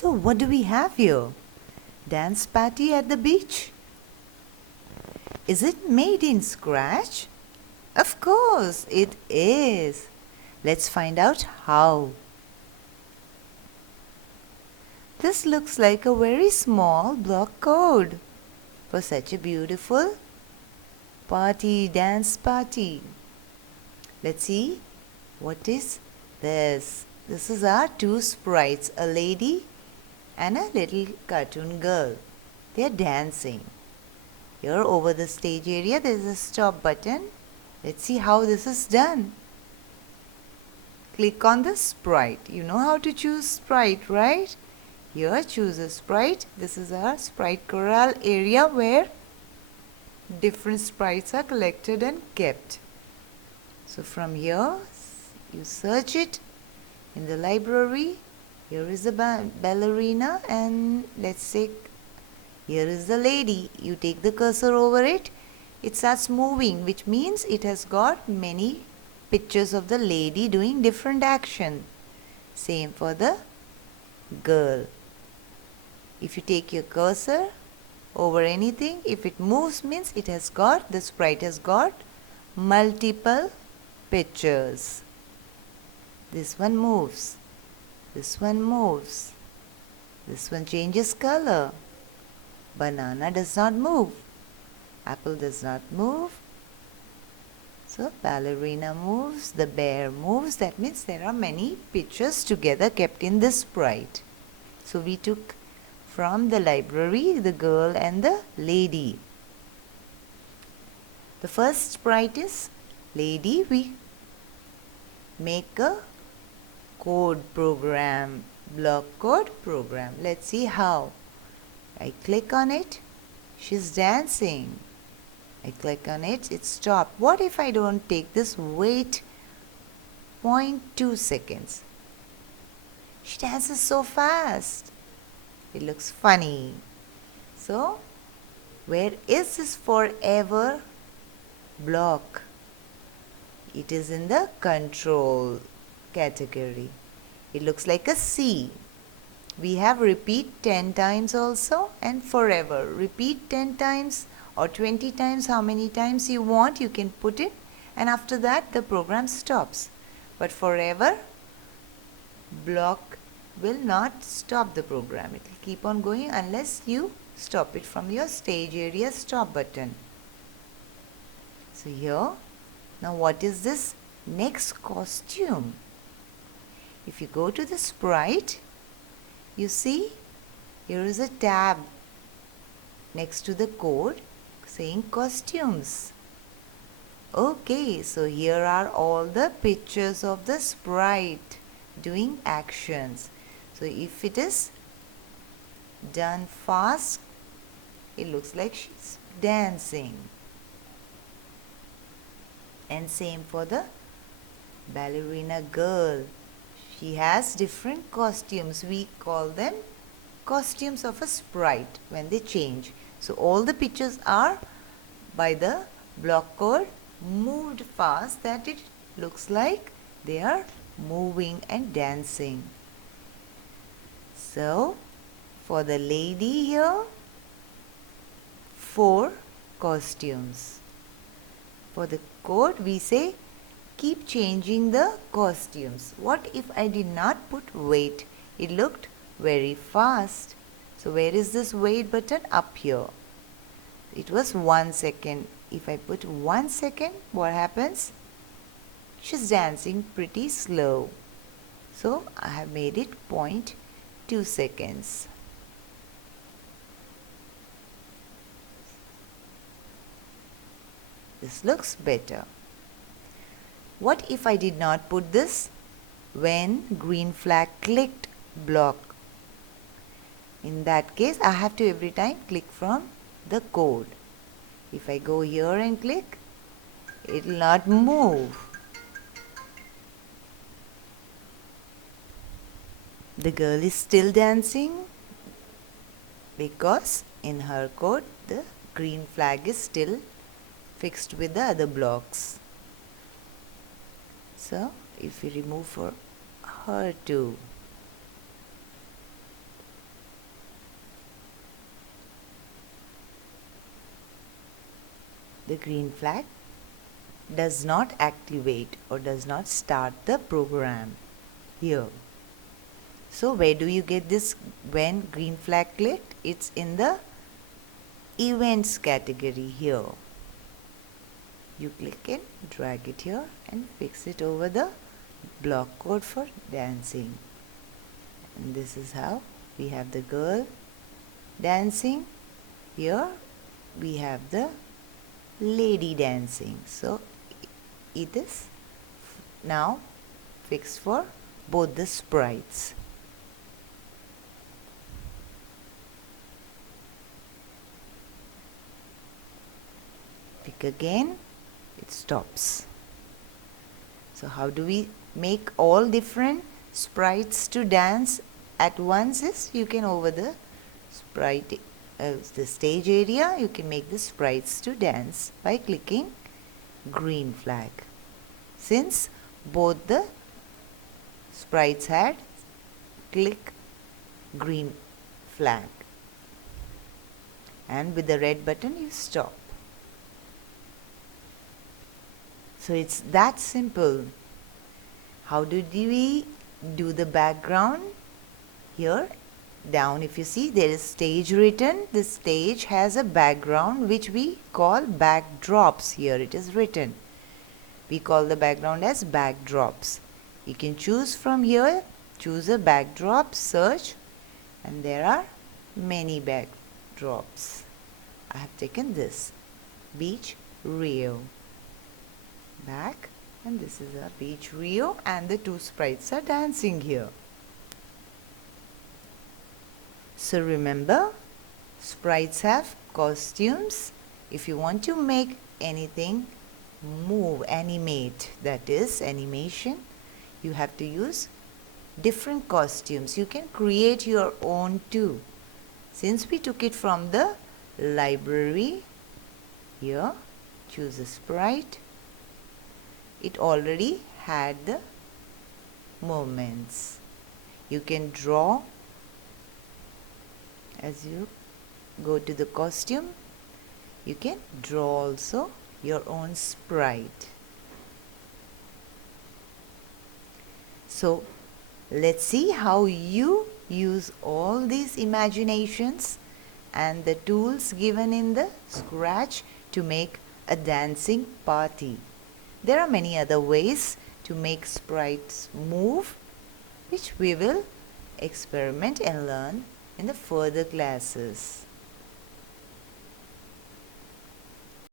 So what do we have here? Dance party at the beach? Is it made in scratch? Of course it is. Let's find out how. This looks like a very small block code for such a beautiful dance party. Let's see what is this. This is our two sprites, a lady and a little cartoon girl. They are dancing. Here over the stage area there is a stop button. Let's see how this is done. Click on the sprite. You know how to choose sprite, right? Here choose a sprite. This is our sprite corral area where different sprites are collected and kept. So from here you search it in the library. Here is the ballerina, and let's say here is the lady. You take the cursor over it, it starts moving, which means it has got many pictures of the lady doing different action. Same for the girl. If you take your cursor over anything, if it moves means the sprite has got multiple pictures. This one moves. This one moves. This one changes color. Banana does not move. Apple does not move. So ballerina moves, the bear moves. That means there are many pictures together kept in this sprite. So we took from the library the girl and the lady. The first sprite is lady. We make a code program, block code program. Let's see how. I click on it, she's dancing. I click on it, it stopped. What if I don't take this wait 0.2 seconds? She dances so fast. It looks funny. So, where is this forever block? It is in the control category. It looks like a C. We have repeat 10 times also, and forever. Repeat 10 times or 20 times, how many times you want, you can put it, and after that the program stops. But forever block will not stop the program. It will keep on going unless you stop it from your stage area stop button. So here, now what is this next costume? If you go to the sprite, you see here is a tab next to the code saying costumes. Okay, so here are all the pictures of the sprite doing actions. So if it is done fast, it looks like she's dancing. And same for the ballerina girl. She has different costumes. We call them costumes of a sprite when they change. So all the pictures are by the block code moved fast that it looks like they are moving and dancing. So for the lady here, 4 costumes. For the code we say keep changing the costumes. What if I did not put wait? It looked very fast. So where is this wait button? Up here. It was 1 second. If I put 1 second, what happens? She's dancing pretty slow. So I have made it 0.2 seconds. This looks better. What if I did not put this? When green flag clicked block. In that case, I have to every time click from the code. If I go here and click, it will not move. The girl is still dancing because in her code the green flag is still fixed with the other blocks. So if we remove for her too, the green flag does not activate or does not start the program here. So where do you get this when green flag clicked? It's in the events category here. You click it, drag it here and fix it over the block code for dancing. And this is how we have the girl dancing. Here we have the lady dancing. So it is now fixed for both the sprites. Pick again, it stops. So how do we make all different sprites to dance at once? Is you can over the sprite the stage area, you can make the sprites to dance by clicking green flag. Since both the sprites had click green flag, and with the red button you stop. So it's that simple. How did we do the background? Here down, if you see, there is stage written. The stage has a background which we call backdrops. Here it is written. We call the background as backdrops. You can choose from here, choose a backdrop, search, and there are many backdrops. I have taken this beach Rio. Back, and this is a beach Rio, and the two sprites are dancing here. So remember, sprites have costumes. If you want to make anything move, animate, that is animation, you have to use different costumes. You can create your own too. Since we took it from the library, here choose a sprite. It already had the movements. You can draw as you go to the costume. You can draw also your own sprite. So let's see how you use all these imaginations and the tools given in the Scratch to make a dancing party. There are many other ways to make sprites move, which we will experiment and learn in the further classes.